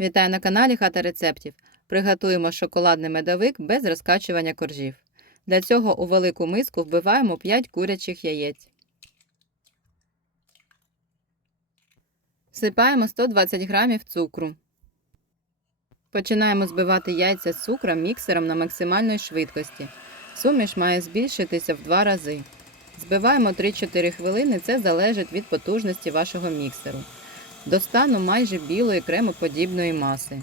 Вітаю на каналі Хата рецептів. Приготуємо шоколадний медовик без розкачування коржів. Для цього у велику миску вбиваємо 5 курячих яєць. Всипаємо 120 г цукру. Починаємо збивати яйця з цукром міксером на максимальній швидкості. Суміш має збільшитися в два рази. Збиваємо 3-4 хвилини, це залежить від потужності вашого міксеру. До стану майже білої кремоподібної маси.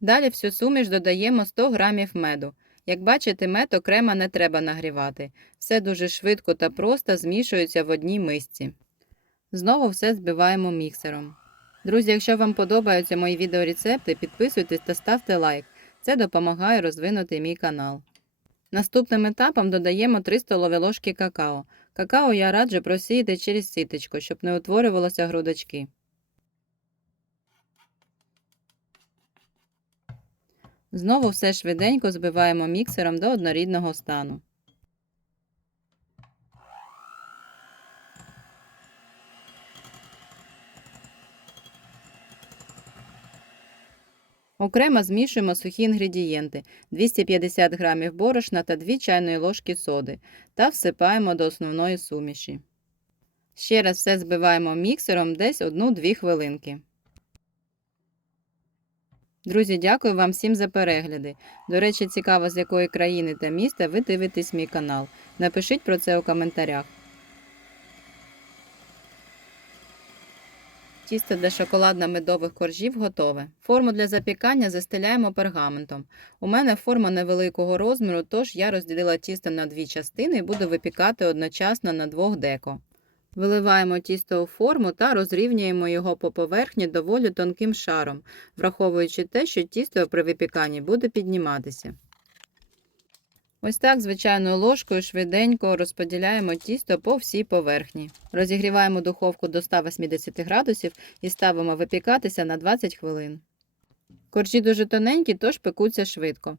Далі всю суміш додаємо 100 г меду. Як бачите, мед окремо не треба нагрівати. Все дуже швидко та просто змішується в одній мисці. Знову все збиваємо міксером. Друзі, якщо вам подобаються мої відеорецепти, підписуйтесь та ставте лайк. Це допомагає розвинути мій канал. Наступним етапом додаємо 3 столові ложки какао. Какао я раджу просіяти через сіточку, щоб не утворювалося грудочки. Знову все швиденько збиваємо міксером до однорідного стану. Окремо змішуємо сухі інгредієнти 250 г борошна та 2 чайної ложки соди та всипаємо до основної суміші. Ще раз все збиваємо міксером десь 1-2 хвилинки. Друзі, дякую вам всім за перегляди. До речі, цікаво, з якої країни та міста ви дивитесь мій канал. Напишіть про це у коментарях. Тісто для шоколадно-медових коржів готове. Форму для запікання застеляємо пергаментом. У мене форма невеликого розміру, тож я розділила тісто на дві частини і буду випікати одночасно на двох деко. Виливаємо тісто у форму та розрівнюємо його по поверхні доволі тонким шаром, враховуючи те, що тісто при випіканні буде підніматися. Ось так звичайною ложкою швиденько розподіляємо тісто по всій поверхні. Розігріваємо духовку до 180 градусів і ставимо випікатися на 20 хвилин. Коржі дуже тоненькі, тож пекуться швидко.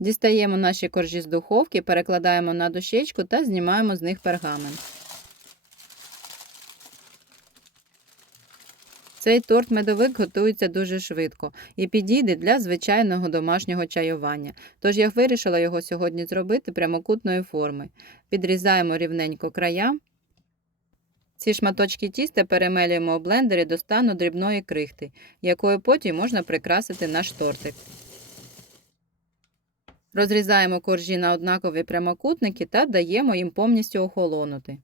Дістаємо наші коржі з духовки, перекладаємо на дощечку та знімаємо з них пергамент. Цей торт медовик готується дуже швидко і підійде для звичайного домашнього чаювання. Тож я вирішила його сьогодні зробити прямокутної форми. Підрізаємо рівненько края. Ці шматочки тіста перемелюємо у блендері до стану дрібної крихти, якою потім можна прикрасити наш тортик. Розрізаємо коржі на однакові прямокутники та даємо їм повністю охолонути.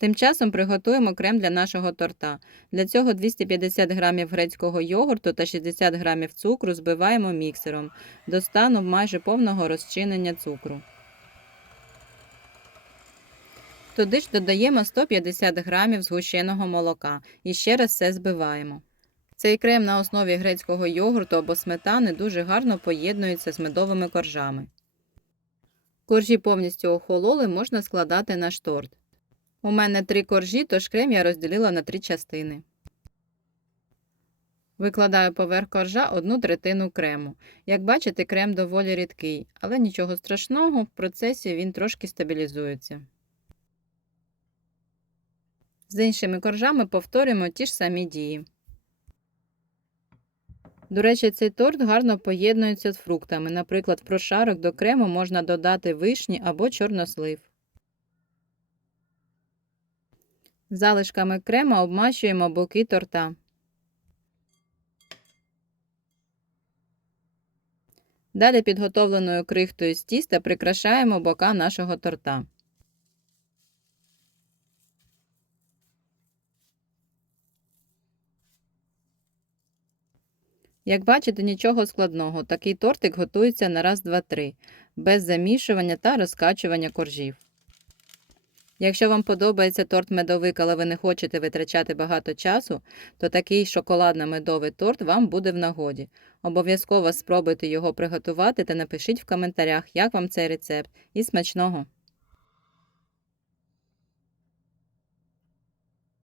Тим часом приготуємо крем для нашого торта. Для цього 250 г грецького йогурту та 60 г цукру збиваємо міксером до стану майже повного розчинення цукру. Туди ж додаємо 150 г згущеного молока і ще раз все збиваємо. Цей крем на основі грецького йогурту або сметани дуже гарно поєднується з медовими коржами. Коржі повністю охололи, можна складати наш торт. У мене три коржі, тож крем я розділила на три частини. Викладаю поверх коржа одну третину крему. Як бачите, крем доволі рідкий, але нічого страшного, в процесі він трошки стабілізується. З іншими коржами повторюємо ті ж самі дії. До речі, цей торт гарно поєднується з фруктами. Наприклад, в прошарок до крему можна додати вишні або чорнослив. Залишками крема обмащуємо боки торта. Далі підготовленою крихтою з тіста прикрашаємо бока нашого торта. Як бачите, нічого складного. Такий тортик готується на раз, два, три, без замішування та розкачування коржів. Якщо вам подобається торт медовик, але ви не хочете витрачати багато часу, то такий шоколадно-медовий торт вам буде в нагоді. Обов'язково спробуйте його приготувати та напишіть в коментарях, як вам цей рецепт. І смачного!